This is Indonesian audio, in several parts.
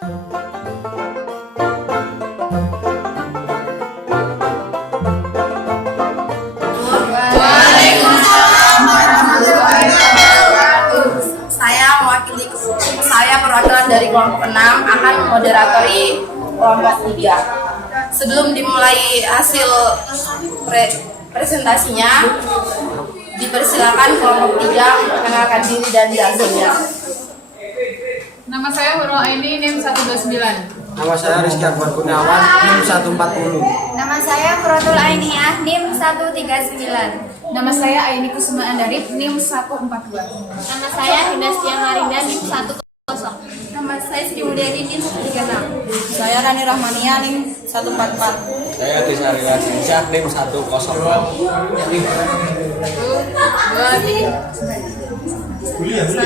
Saya perwakilan dari kelompok 6 akan moderatori kelompok 3. Sebelum dimulai hasil presentasinya, dipersilakan kelompok 3 memperkenalkan diri dan jargonnya. Nama saya Hurul Aini, NIM 129. Nama saya Rizky Akbar Kurniawan, NIM 140. Nama saya Quratul Ainiyah, NIM 139. Nama saya Aini Kusuma Andarif, NIM 142. Nama saya Hindastia Marinda, NIM 10. Nama saya Sri Mulyadi, NIM 136. Saya Rani Rahmania, NIM 144. Saya Desari Rasinsyah, NIM 102. 1,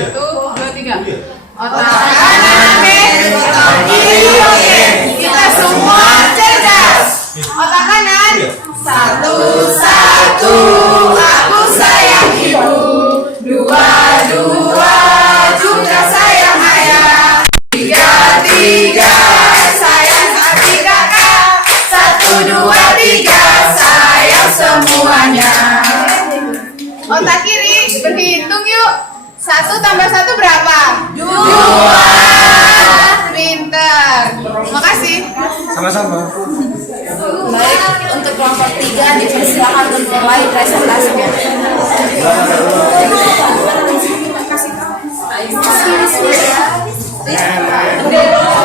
2, 3. Otak kanan, otak kiri, oke. Kita semua cerdas. Otak kanan. 1, 1, aku sayang ibu. 2, 2, juga sayang ayah. 3, 3, sayang hati kakak. 1, 2, 3, sayang semuanya. Otak kiri, berhitung yuk. 1 tambah 1 berapa? 2. Pinter. Makasih. Sama-sama. Baik, untuk kelompok 3 dipersilakan untuk mulai presentasinya.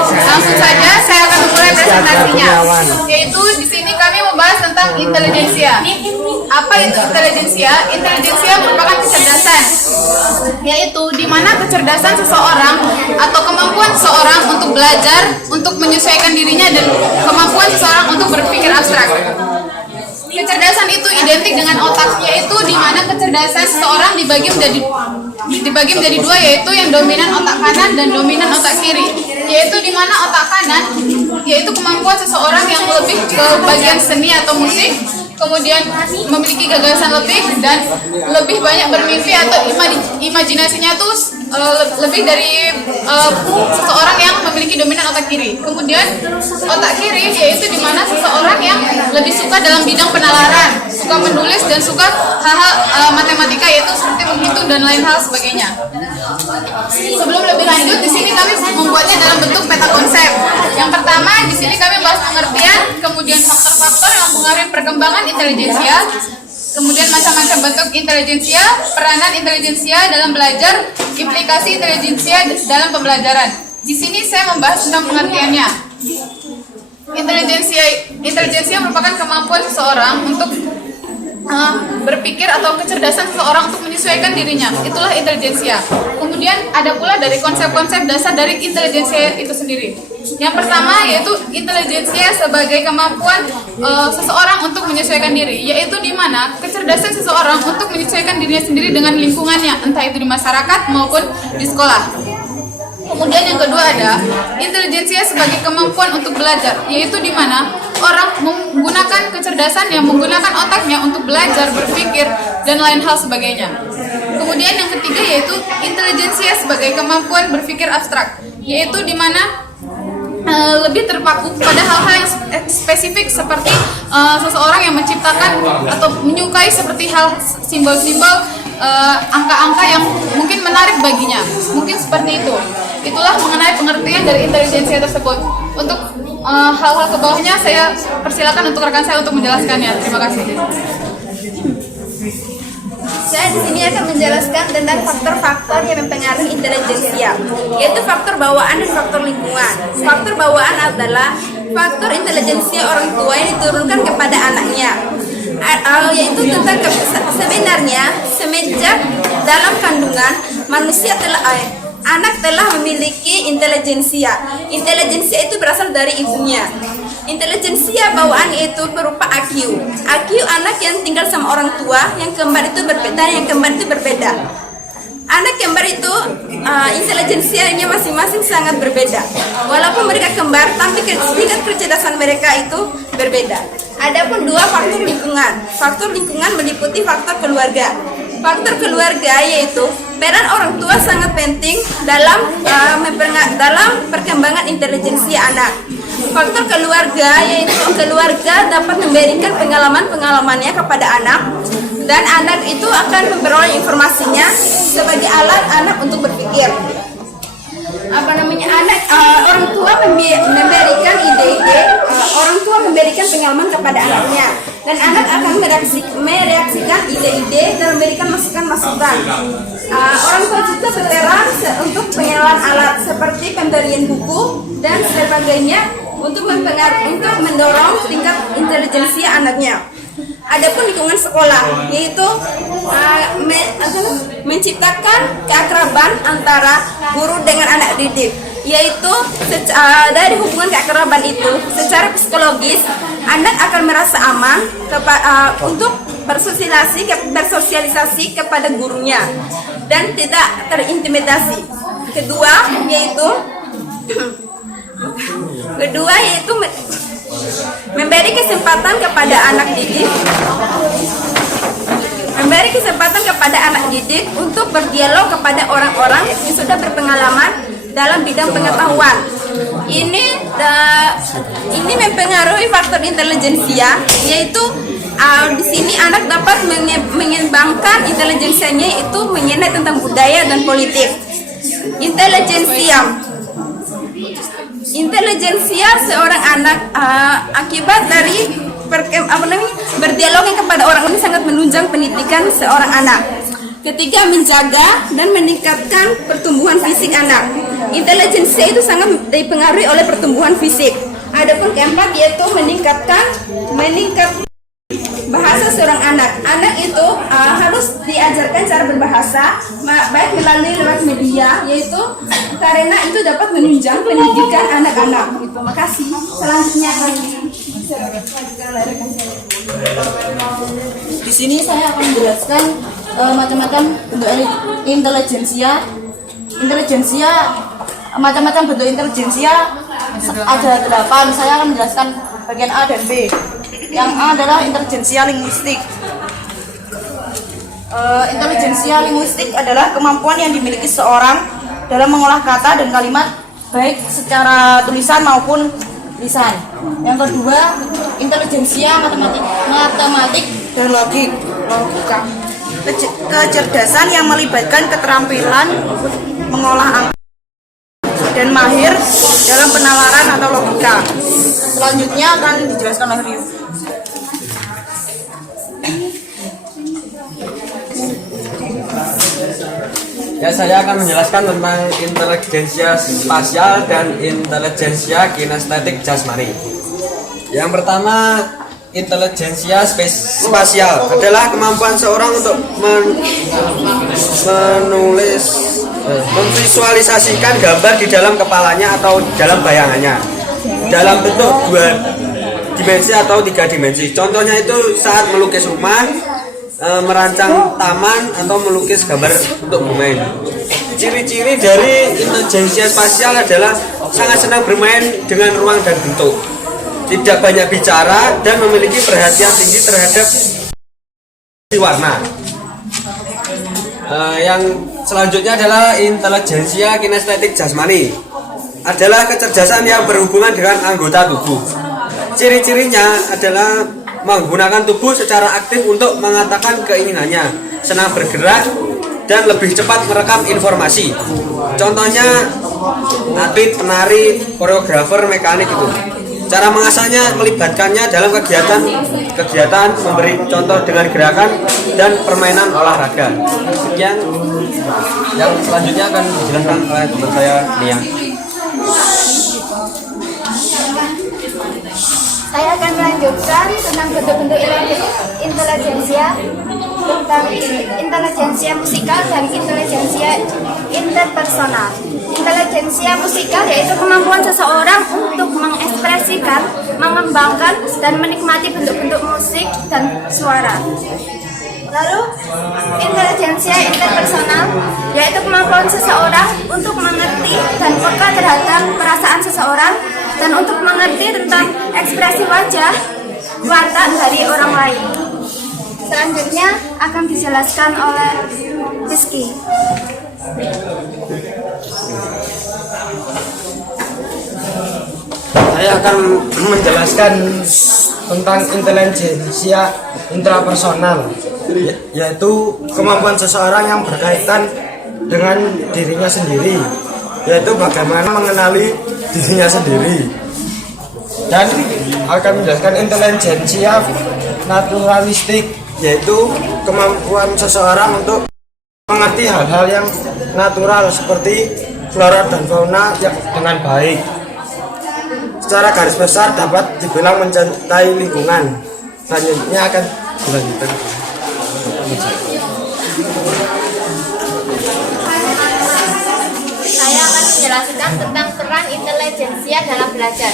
Langsung saja saya akan memulai presentasinya. Yaitu di sini kami membahas tentang intelijensia. Apa itu intelijensia? Intelijensia merupakan kecerdasan, yaitu di mana kecerdasan seseorang atau kemampuan seseorang untuk belajar, untuk menyesuaikan dirinya, dan kemampuan seseorang untuk berpikir abstrak. Kecerdasan itu identik dengan otak, yaitu di mana kecerdasan seseorang dibagi menjadi dua, yaitu yang dominan otak kanan dan dominan otak kiri. Yaitu di mana otak kanan yaitu kemampuan seseorang yang lebih ke bagian seni atau musik, kemudian memiliki gagasan lebih dan lebih banyak bermimpi atau imajinasinya tuh lebih dari seseorang yang memiliki dominan otak kiri. Kemudian otak kiri yaitu di mana seseorang yang lebih suka dalam bidang penalaran, suka menulis dan suka hal-hal matematika, yaitu seperti menghitung dan lain hal sebagainya. Sebelum lebih lanjut, di sini kami membuatnya dalam bentuk peta konsep. Yang pertama, di sini kami bahas pengertian, kemudian faktor-faktor yang mempengaruhi perkembangan intelijensia, kemudian macam-macam bentuk intelijensia, peranan intelijensia dalam belajar, implikasi intelijensia dalam pembelajaran. Di sini saya membahas tentang pengertiannya. Intelijensia merupakan kemampuan seseorang untuk berpikir atau kecerdasan seseorang untuk menyesuaikan dirinya. Itulah intelijensia. Kemudian ada pula dari konsep-konsep dasar dari intelijensia itu sendiri. Yang pertama yaitu intelijensia sebagai kemampuan seseorang untuk menyesuaikan diri, yaitu di mana kecerdasan seseorang untuk menyesuaikan dirinya sendiri dengan lingkungannya, entah itu di masyarakat maupun di sekolah. Kemudian yang kedua ada intelijensia sebagai kemampuan untuk belajar, yaitu di mana orang menggunakan kecerdasan yang menggunakan otaknya untuk belajar, berpikir, dan lain hal sebagainya. Kemudian yang ketiga yaitu intelijensia sebagai kemampuan berpikir abstrak, yaitu di mana lebih terpaku pada hal-hal yang spesifik seperti seseorang yang menciptakan atau menyukai seperti hal simbol-simbol, angka-angka yang mungkin menarik baginya, mungkin seperti itu. Itulah mengenai pengertian dari intelijensia tersebut. Untuk hal-hal ke bawahnya saya persilakan untuk rekan saya untuk menjelaskannya. Terima kasih. Saya di sini akan menjelaskan tentang faktor-faktor yang mempengaruhi intelijensia, yaitu faktor bawaan dan faktor lingkungan. Faktor bawaan adalah faktor intelijensia orang tua yang diturunkan kepada anaknya, yaitu tentang sebenarnya semenjak dalam kandungan anak telah memiliki intelijensia. Intelijensia itu berasal dari ibunya. Intelijensia bawaan itu berupa IQ. IQ anak yang tinggal sama orang tua, yang kembar itu berbeda. Anak kembar itu intelijensianya masing-masing sangat berbeda. Walaupun mereka kembar, tapi tingkat kecerdasan mereka itu berbeda. Adapun dua faktor lingkungan. Faktor lingkungan meliputi faktor keluarga. Faktor keluarga yaitu Peran orang tua sangat penting dalam dalam perkembangan intelijensi anak. Faktor keluarga, yaitu keluarga dapat memberikan pengalaman-pengalamannya kepada anak, dan anak itu akan memperoleh informasinya sebagai alat anak untuk berpikir. Orang tua memberikan ide-ide, orang tua memberikan pengalaman kepada anaknya, dan anak akan mereaksikan ide-ide dan memberikan masukan-masukan. Orang tua juga berperan untuk pengenalan alat seperti pemberian buku dan sebagainya untuk mendorong tingkat intelijensi anaknya. Adapun lingkungan sekolah, yaitu menciptakan keakraban antara guru dengan anak didik, yaitu dari hubungan keakraban itu secara psikologis anak akan merasa aman untuk bersosialisasi kepada gurunya dan tidak terintimidasi. Kedua yaitu memberi kesempatan kepada anak didik untuk berdialog kepada orang-orang yang sudah berpengalaman dalam bidang pengetahuan. Ini mempengaruhi faktor intelijensia, yaitu di sini anak dapat mengembangkan intelijensianya, yaitu mengenai tentang budaya dan politik. Intelijensia seorang anak akibat dari berdialognya kepada orang ini sangat menunjang pendidikan seorang anak. Ketiga, menjaga dan meningkatkan pertumbuhan fisik anak. Intelijensia itu sangat dipengaruhi oleh pertumbuhan fisik. Adapun keempat yaitu meningkatkan bahasa seorang anak. Anak itu harus diajarkan cara berbahasa, baik melalui lewat media, yaitu karena itu dapat menunjang pendidikan anak-anak. Gitu. Makasih. Selanjutnya Di sini saya akan menjelaskan macam-macam bentuk intelijensia. Macam-macam bentuk intelijensia ada 8. Saya akan menjelaskan bagian A dan B. Yang A adalah intelijensia linguistik. Intelijensia linguistik adalah kemampuan yang dimiliki seorang dalam mengolah kata dan kalimat baik secara tulisan maupun lisan. Yang kedua, intelijensia matematik dan logika. Kecerdasan yang melibatkan keterampilan mengolah angka dan mahir dalam penalaran atau logika. Selanjutnya akan dijelaskan oleh Rio. Ya, saya akan menjelaskan tentang intelijensia spasial dan intelijensia kinestetik jasmani. Yang pertama, intelijensia spasial adalah kemampuan seorang untuk memvisualisasikan gambar di dalam kepalanya atau dalam bayangannya dalam bentuk 2 dimensi atau 3 dimensi. Contohnya itu saat melukis rumah, merancang taman, atau melukis gambar untuk bermain. Ciri-ciri dari intelijensia spasial adalah sangat senang bermain dengan ruang dan bentuk, tidak banyak bicara, dan memiliki perhatian tinggi terhadap warna. Yang selanjutnya adalah intelijensia kinestetik jasmani, adalah kecerdasan yang berhubungan dengan anggota tubuh. Ciri-cirinya adalah menggunakan tubuh secara aktif untuk mengatakan keinginannya, senang bergerak, dan lebih cepat merekam informasi. Contohnya atlet, penari, koreografer, mekanik itu. Cara mengasahnya melibatkannya dalam kegiatan memberi contoh dengan gerakan dan permainan olahraga. Sekian. Yang selanjutnya akan dijelaskan oleh teman saya, Nia. Saya akan melanjutkan tentang bentuk-bentuk intelijensia, tentang intelijensia musikal dan intelijensia interpersonal. Intelijensia musikal yaitu kemampuan seseorang untuk mengekspresikan, mengembangkan, dan menikmati bentuk-bentuk musik dan suara. Lalu, intelijensia interpersonal yaitu kemampuan seseorang untuk mengerti dan peka terhadap perasaan seseorang dan untuk mengerti tentang ekspresi wajah, watak dari orang lain. Selanjutnya akan dijelaskan oleh Rizky. Saya akan menjelaskan tentang intelijensia intrapersonal, yaitu kemampuan seseorang yang berkaitan dengan dirinya sendiri, yaitu bagaimana mengenali dirinya sendiri. Dan akan menjelaskan intelijensia naturalistik, yaitu kemampuan seseorang untuk mengerti hal-hal yang natural seperti flora dan fauna dengan baik. Secara garis besar dapat dibilang mencintai lingkungan. Selanjutnya akan dilanjutkan. Saya akan menjelaskan tentang peran intelijensia dalam belajar.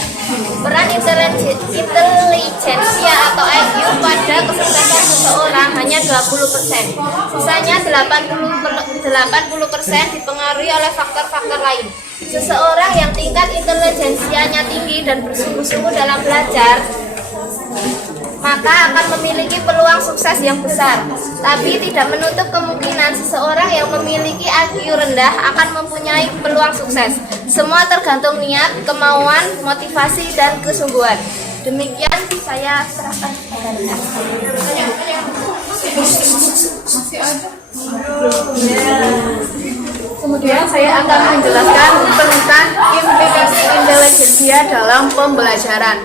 Peran intelijensia atau IQ pada kesuksesan seseorang hanya 20%. Sisanya 80% dipengaruhi oleh faktor-faktor lain. Seseorang yang tingkat intelijensianya tinggi dan bersungguh-sungguh dalam belajar, maka akan memiliki peluang sukses yang besar. Tapi tidak menutup kemungkinan seseorang yang memiliki IQ rendah akan mempunyai peluang sukses. Semua tergantung niat, kemauan, motivasi, dan kesungguhan. Demikian saya serahkan kepada Anda. Kemudian saya akan menjelaskan tentang implikasi intelijensia dalam pembelajaran.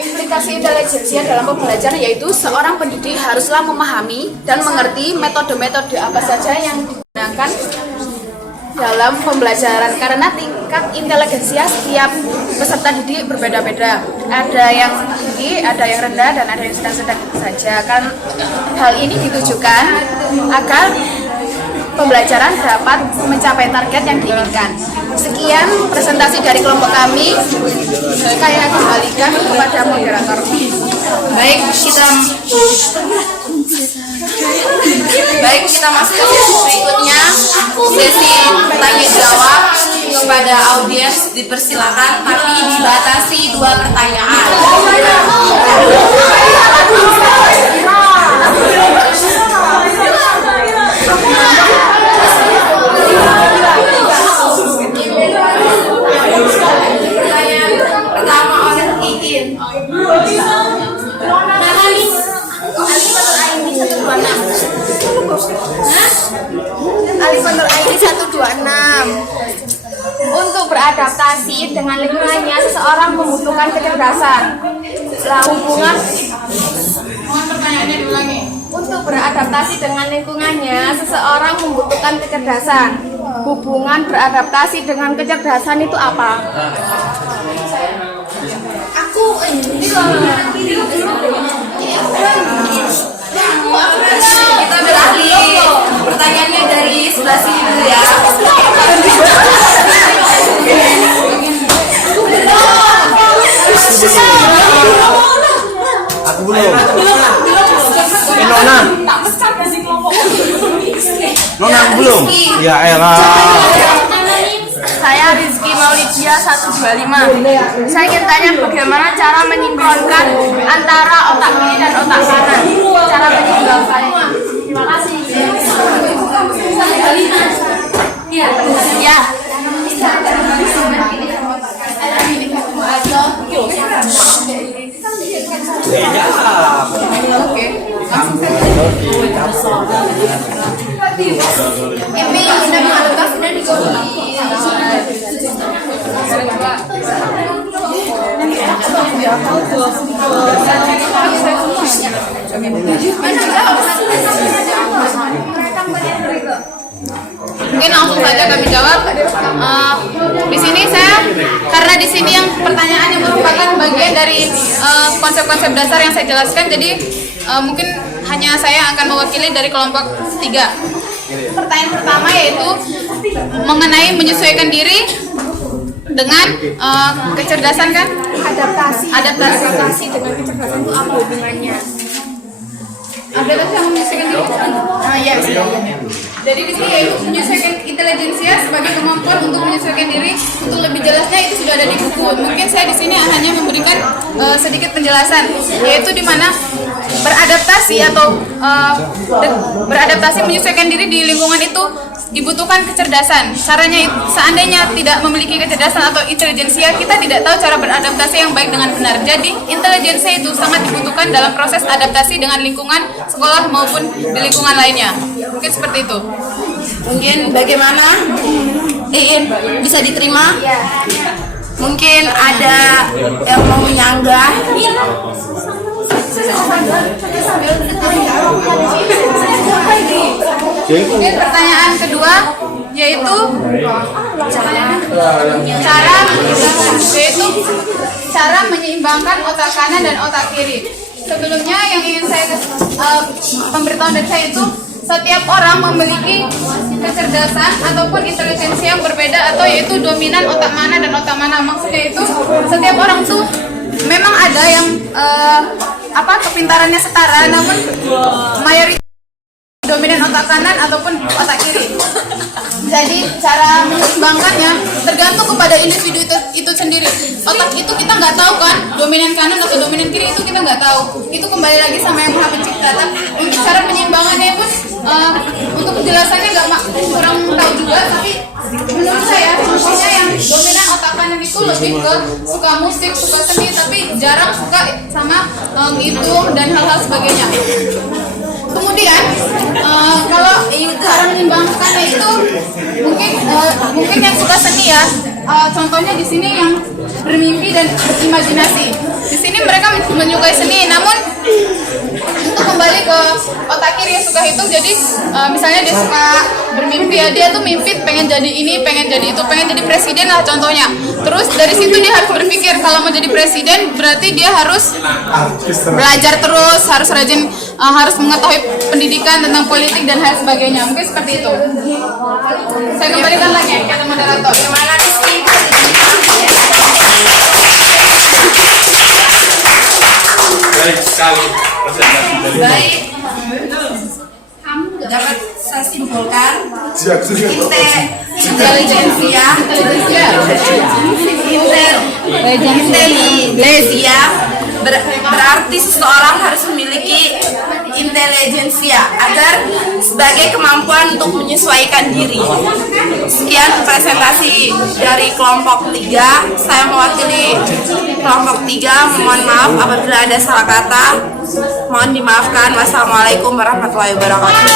Implikasi intelijensia dalam pembelajaran yaitu seorang pendidik haruslah memahami dan mengerti metode-metode apa saja yang digunakan dalam pembelajaran, karena tingkat intelijensia setiap peserta didik berbeda-beda. Ada yang tinggi, ada yang rendah, dan ada yang sedang-sedang saja. Kan hal ini ditujukan agar pembelajaran dapat mencapai target yang diinginkan. Sekian presentasi dari kelompok kami. Saya kembalikan kepada moderator. Baik, kita masuk ke sesi berikutnya, sesi tanya jawab. Kepada audiens dipersilakan, tapi dibatasi 2 pertanyaan. Pertama oleh Ikin. Alifan Nur Aini 126. Untuk beradaptasi dengan lingkungannya, seseorang membutuhkan kecerdasan. Untuk beradaptasi dengan lingkungannya, seseorang membutuhkan kecerdasan. Hubungan beradaptasi dengan kecerdasan itu apa? Kita beralih. Pertanyaannya dari sebelah sini dulu ya. Aku belum. Nona belum. Ya elah. Saya Rizky Maulidia 125. Saya ingin tanya bagaimana cara menyinkronkan antara otak kiri dan otak kanan. Cara menyinkronkannya. Terima kasih. Ya. Ini sudah mengalami sudah dikunci. Mungkin langsung saja kami jawab. Di sini karena di sini yang pertanyaannya merupakan bagian dari konsep-konsep dasar yang saya jelaskan, jadi mungkin hanya saya akan mewakili dari kelompok 3. Pertanyaan pertama yaitu mengenai menyesuaikan diri dengan kecerdasan, kan? Adaptasi dengan kecerdasan itu apa hubungannya? Ada yang menyesuaikan diri? Iya. Jadi di sini yaitu menyesuaikan intelijensia sebagai kemampuan untuk menyesuaikan diri. Untuk lebih jelasnya itu sudah ada di buku. Mungkin saya di sini hanya memberikan sedikit penjelasan, yaitu di mana beradaptasi atau beradaptasi menyesuaikan diri di lingkungan itu dibutuhkan kecerdasan. Caranya seandainya tidak memiliki kecerdasan atau intelijensia, kita tidak tahu cara beradaptasi yang baik dengan benar. Jadi intelijensia itu sangat dibutuhkan dalam proses adaptasi dengan lingkungan sekolah maupun di lingkungan lainnya. Mungkin seperti itu. Mungkin bagaimana? Bisa diterima? Mungkin ada yang mau menyanggah. Mungkin pertanyaan kedua yaitu cara menyeimbangkan otak kanan dan otak kiri. Sebelumnya yang ingin saya pemberitahuan dari saya itu setiap orang memiliki kecerdasan ataupun intelijensi yang berbeda atau yaitu dominan otak mana dan otak mana. Maksudnya itu setiap orang tuh memang ada yang kepintarannya setara, namun mayoritas dominan otak kanan ataupun otak kiri. Jadi cara menyeimbangkannya tergantung kepada individu itu sendiri. Otak itu kita nggak tahu kan, dominan kanan atau dominan kiri itu kita nggak tahu. Itu kembali lagi sama yang Maha Pencipta. Untuk cara penyeimbangannya pun untuk penjelasannya kurang tahu juga, tapi menurut saya contohnya yang dominan otak kanan itu lebih ke suka musik, suka seni, tapi jarang suka sama ngitung dan hal-hal sebagainya. Kemudian kalau cara menyimbangkannya itu mungkin yang suka seni ya, contohnya di sini yang bermimpi dan berimajinasi. Di sini mereka menyukai seni, namun untuk kembali ke otak kiri yang suka hitung. Jadi misalnya dia suka bermimpi ya, dia tuh mimpi pengen jadi ini, pengen jadi itu, pengen jadi presiden lah contohnya. Terus dari situ dia harus berpikir kalau mau jadi presiden berarti dia harus belajar terus, harus rajin, harus mengetahui pendidikan tentang politik dan hal sebagainya. Mungkin seperti itu. Saya kembalikan lagi kepada moderator. Gimana Rizky? Baik sekali. Baik. Dapat saya simpulkan intelijensia berarti seseorang harus memiliki intelijensia agar sebagai kemampuan untuk menyesuaikan diri. Sekian presentasi dari kelompok 3. Saya mewakili kelompok 3. Mohon maaf apabila ada salah kata. Mohon dimaafkan. Wassalamualaikum warahmatullahi wabarakatuh.